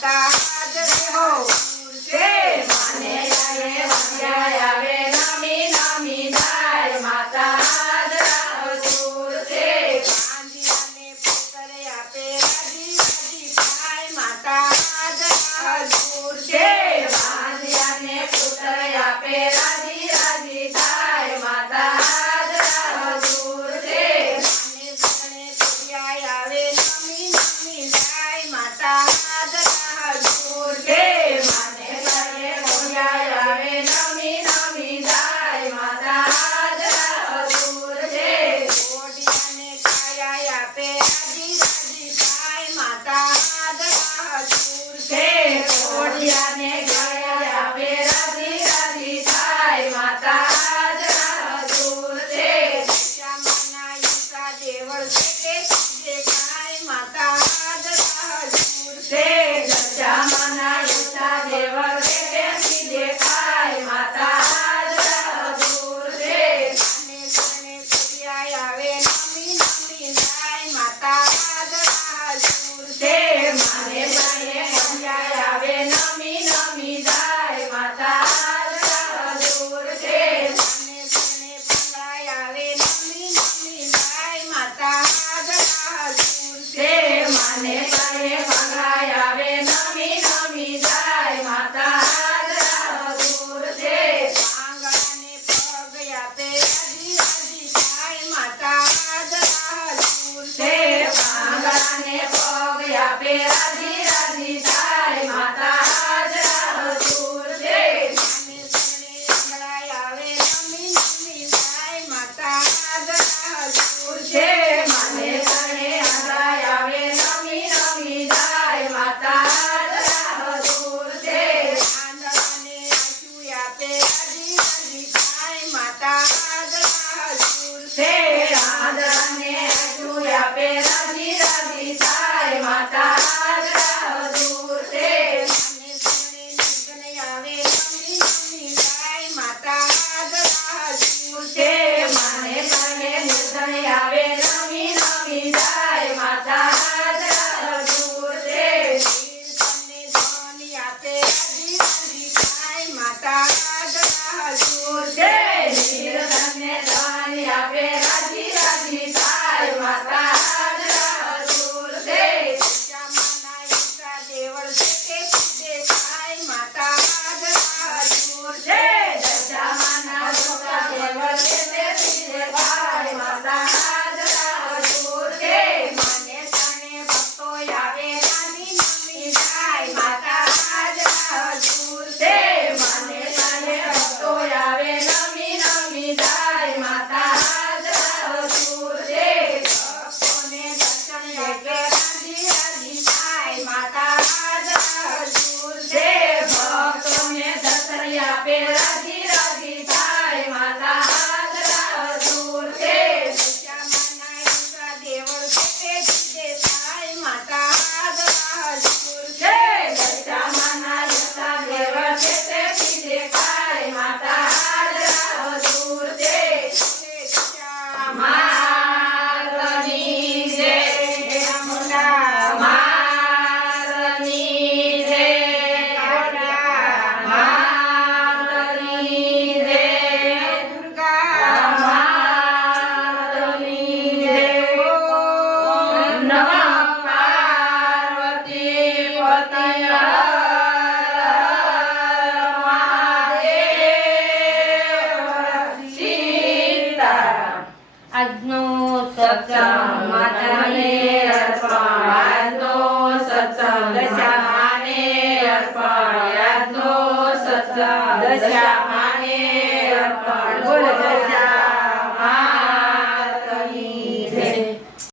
した。টাটা Gracias. अग्नो सत्सं मतमने अर्पण अग्नो सत्सं दशमाने अर्पण. अग्नो दशा